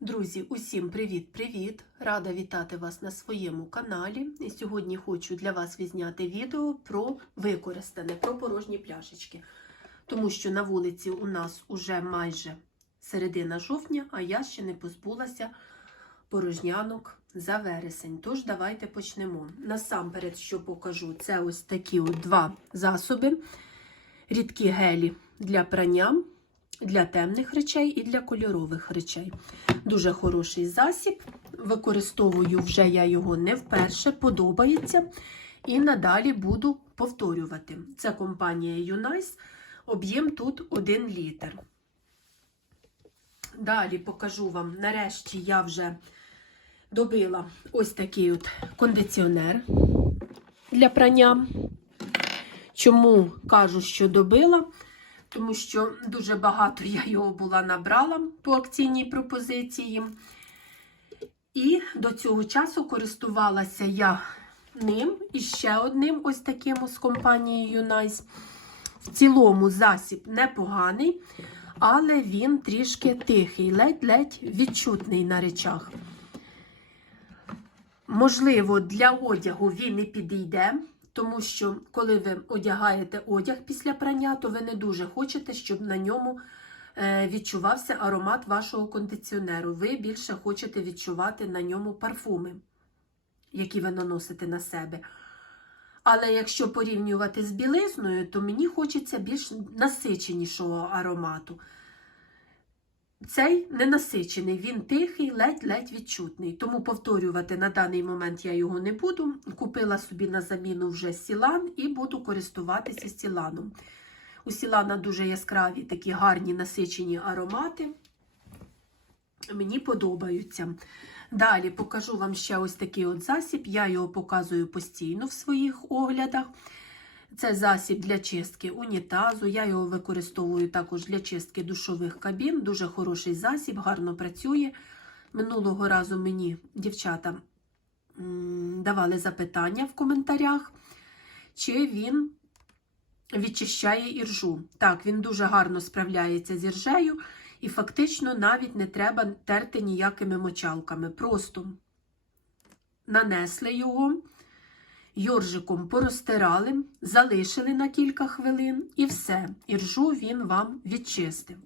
Друзі, усім привіт-привіт! Рада вітати вас на своєму каналі. І сьогодні хочу для вас відзняти відео про використане, про порожні пляшечки. Тому що на вулиці у нас уже майже середина жовтня, а я ще не позбулася порожнянок за вересень. Тож давайте почнемо. Насамперед, що покажу, це ось такі два засоби: рідкі гелі для прання. Для темних речей і для кольорових речей. Дуже хороший засіб. Використовую вже я його не вперше, подобається. І надалі буду повторювати. Це компанія Unice. Об'єм тут 1 літр. Далі покажу вам, нарешті я вже добила ось такий от кондиціонер для прання. Чому кажу, що добила? Тому що дуже багато я його була набрала по акційній пропозиції. І до цього часу користувалася я ним і ще одним ось таким з компанії Unice. В цілому засіб непоганий, але він трішки тихий, ледь-ледь відчутний на речах. Можливо, для одягу він і підійде. Тому що, коли ви одягаєте одяг після прання, то ви не дуже хочете, щоб на ньому відчувався аромат вашого кондиціонеру. Ви більше хочете відчувати на ньому парфуми, які ви наносите на себе. Але якщо порівнювати з білизною, то мені хочеться більш насиченішого аромату. Цей ненасичений, він тихий, ледь-ледь відчутний. Тому повторювати на даний момент я його не буду. Купила собі на заміну вже сілан і буду користуватися сіланом. У сілана дуже яскраві такі гарні насичені аромати. Мені подобаються. Далі покажу вам ще ось такий от засіб. Я його показую постійно в своїх оглядах. Це засіб для чистки унітазу. Я його використовую також для чистки душових кабін. Дуже хороший засіб, гарно працює. Минулого разу мені дівчата давали запитання в коментарях, чи він відчищає іржу. Так, він дуже гарно справляється з іржею, і фактично навіть не треба терти ніякими мочалками. Просто нанесли його. Йоржиком порозтирали, залишили на кілька хвилин і все. Іржу він вам відчистив.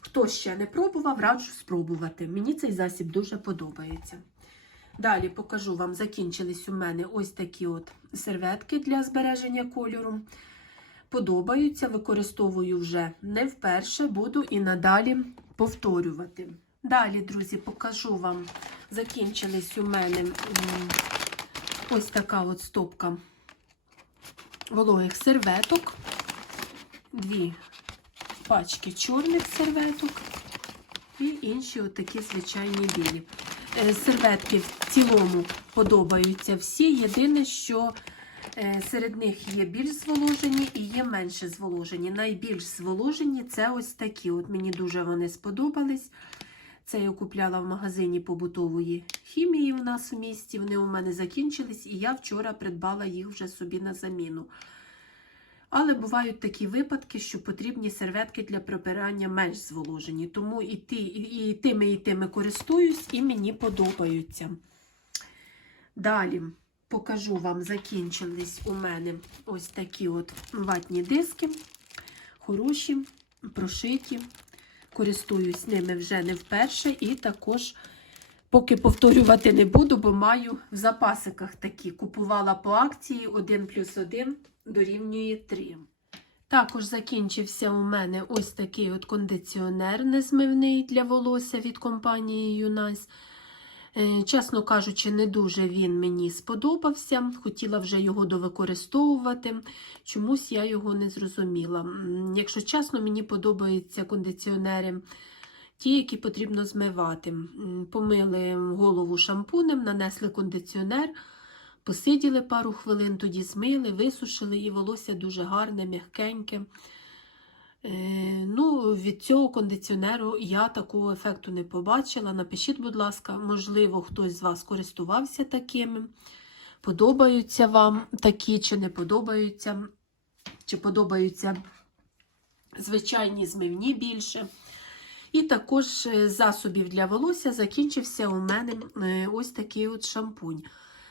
Хто ще не пробував, раджу спробувати. Мені цей засіб дуже подобається. Далі покажу вам, закінчились у мене ось такі от серветки для збереження кольору. Подобаються, використовую вже не вперше, буду і надалі повторювати. Далі, друзі, покажу вам, закінчились у мене. Ось така от стопка вологих серветок, дві пачки чорних серветок і інші отакі звичайні білі. Серветки в цілому подобаються всі. Єдине, що серед них є більш зволожені і є менше зволожені. Найбільш зволожені це ось такі. От Мені дуже вони сподобались. Це я купляла в магазині побутової хімії у нас у місті. Вони у мене закінчились, і я вчора придбала їх вже собі на заміну. Але бувають такі випадки, що потрібні серветки для прибирання менш зволожені. Тому і, ті, і тими, і тими користуюсь, і мені подобаються. Далі покажу вам, закінчились у мене ось такі от ватні диски, хороші, прошиті. Користуюсь ними вже не вперше, і також, поки повторювати не буду, бо маю в запасиках такі. Купувала по акції 1 плюс 1 дорівнює 3. Також закінчився у мене ось такий от кондиціонер незмивний для волосся від компанії Unice. Чесно кажучи, не дуже він мені сподобався. Хотіла вже його довикористовувати. Чомусь я його не зрозуміла. Якщо чесно, мені подобаються кондиціонери, ті, які потрібно змивати. Помили голову шампунем, нанесли кондиціонер, посиділи пару хвилин, тоді змили, висушили, і волосся дуже гарне, м'якеньке. Ну, Від цього кондиціонеру я такого ефекту не побачила. Напишіть, будь ласка, можливо, хтось з вас користувався такими. Подобаються вам такі, чи не подобаються, чи подобаються звичайні змивні більше. І також е, засобів для волосся закінчився у мене е, ось такий от шампунь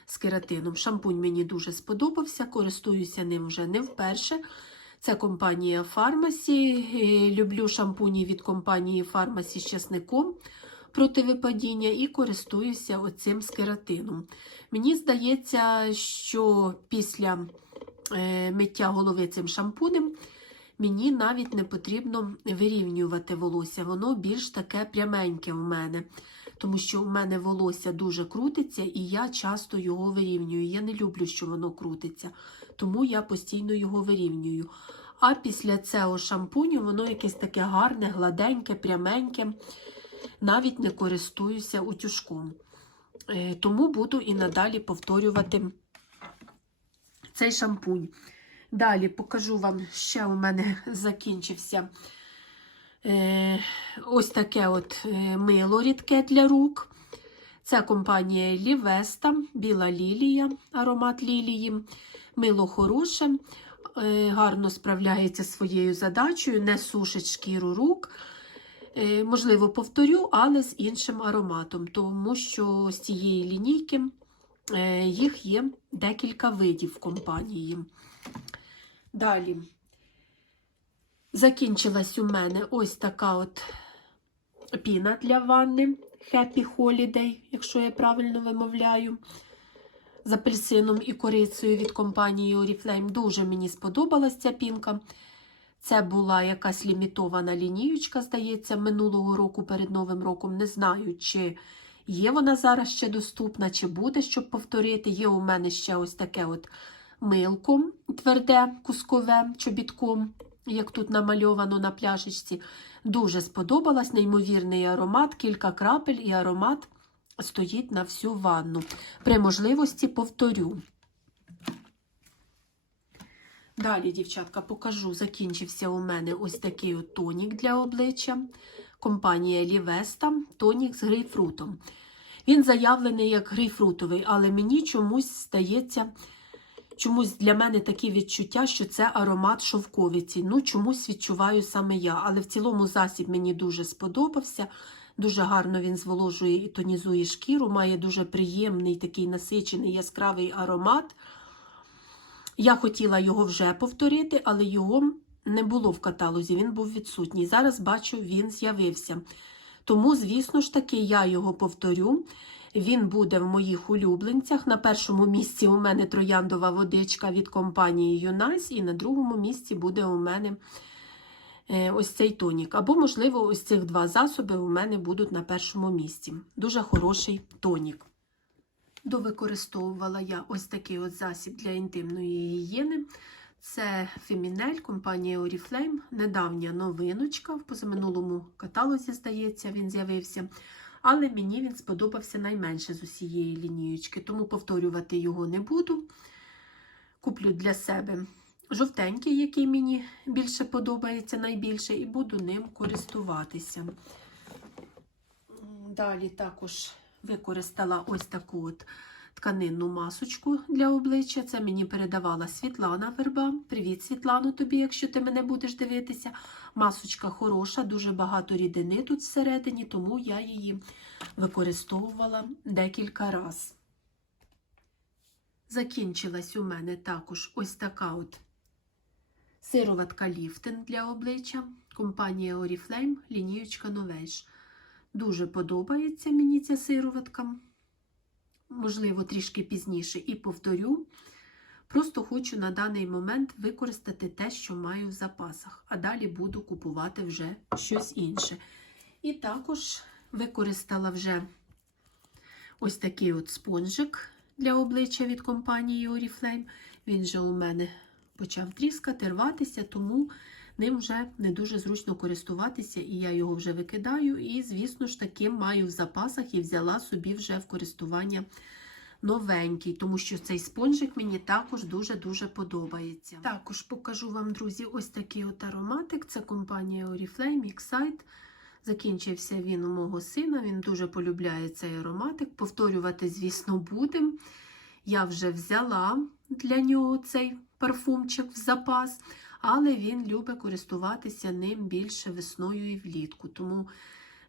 з кератином. Шампунь мені дуже сподобався, користуюся ним вже не вперше. Це компанія Фармасі. Люблю шампуні від компанії Фармасі з часником проти випадіння і користуюся оцим з кератином. Мені здається, що після е, миття голови цим шампунем мені навіть не потрібно вирівнювати волосся. Воно більш таке пряменьке в мене. Тому що у мене волосся дуже крутиться, і я часто його вирівнюю. Я не люблю, що воно крутиться, тому я постійно його вирівнюю. А після цього шампуню воно якесь таке гарне, гладеньке, пряменьке. Навіть не користуюся утюжком. Е, Тому буду і надалі повторювати цей шампунь. Далі покажу вам, ще у мене закінчився е, ось таке от е, мило рідке для рук. Це компанія Лівеста, Біла Лілія, аромат лілії. Мило хороше, е, гарно справляється своєю задачею, не сушить шкіру рук. Е, Можливо, повторю, але з іншим ароматом, тому що з цієї лінійки е, їх є декілька видів компанії. Далі закінчилась у мене ось така от піна для ванни Happy Holiday, якщо я правильно вимовляю. З апельсином і корицею від компанії Oriflame. Дуже мені сподобалась ця пінка. Це була якась лімітована лініючка, здається, минулого року перед Новим роком. Не знаю, чи є вона зараз ще доступна, чи буде, щоб повторити. Є у мене ще ось таке от милко тверде, кускове чобітком, як тут намальовано на пляшечці. Дуже сподобалась, неймовірний аромат, кілька крапель і аромат стоїть на всю ванну. При можливості повторю. Далі, дівчатка, покажу, закінчився у мене ось такий от тонік для обличчя. Компанія Лівеста, тонік з грейпфрутом. Він заявлений як грейпфрутовий, але мені чомусь здається, чомусь для мене такі відчуття, що це аромат шовковиці. Ну, чомусь відчуваю саме я. Але в цілому засіб мені дуже сподобався. Дуже гарно він зволожує і тонізує шкіру, має дуже приємний такий насичений яскравий аромат. Я хотіла його вже повторити, але його не було в каталозі, він був відсутній. Зараз бачу, він з'явився. Тому, звісно ж таки, я його повторю. Він буде в моїх улюбленцях. На першому місці у мене трояндова водичка від компанії Юнайс, і на другому місці буде у мене е, ось цей тонік. Або, можливо, ось цих два засоби у мене будуть на першому місці. Дуже хороший тонік. Довикористовувала я ось такий от засіб для інтимної гігієни. Це Фемінель, компанія Oriflame. Недавня новиночка. В позаминулому каталозі, здається, він з'явився. Але мені він сподобався найменше з усієї лінієчки, тому повторювати його не буду. Куплю для себе жовтенький, який мені більше подобається найбільше, і буду ним користуватися. Далі також використала ось таку от тканинну масочку для обличчя. Це мені передавала Світлана Верба. Привіт, Світлано, тобі, якщо ти мене будеш дивитися. Масочка хороша, дуже багато рідини тут всередині, тому я її використовувала декілька разів. Закінчилась у мене також ось така от сироватка ліфтинг для обличчя. Компанія Oriflame, лінієчка Новейш. Дуже подобається мені ця сироватка. Можливо, трішки пізніше і повторю. Просто хочу на даний момент використати те, що маю в запасах, а далі буду купувати вже щось інше. І також використала вже ось такий от спонжик для обличчя від компанії Oriflame. Він же у мене почав тріскати, рватися, тому ним вже не дуже зручно користуватися, і я його вже викидаю. І, звісно ж, таким маю в запасах і взяла собі вже в користування новенький, тому що цей спонжик мені також дуже-дуже подобається. Також покажу вам, друзі, ось такий от ароматик. Це компанія Oriflame Excite. Закінчився він у мого сина, він дуже полюбляє цей ароматик. Повторювати, звісно, будемо. Я вже взяла для нього цей парфумчик в запас, але він любить користуватися ним більше весною і влітку. Тому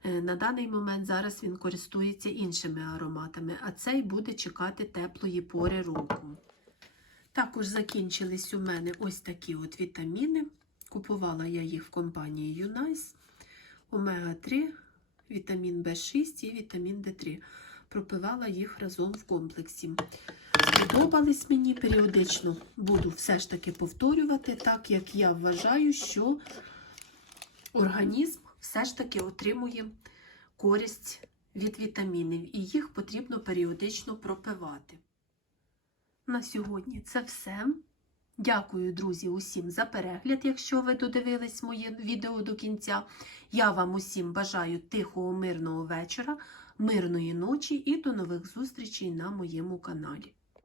е, на даний момент зараз він користується іншими ароматами, а цей буде чекати теплої пори року. Також закінчились у мене ось такі от вітаміни. Купувала я їх в компанії Юнайс. Омега-3, вітамін В6 і вітамін Д3. Пропивала їх разом в комплексі. Сподобались мені періодично буду все ж таки повторювати, так як я вважаю, що організм все ж таки отримує користь від вітамінів, і їх потрібно періодично пропивати. На сьогодні це все. Дякую, друзі, усім за перегляд, якщо ви додивились моє відео до кінця. Я вам усім бажаю тихого, мирного вечора, мирної ночі і до нових зустрічей на моєму каналі.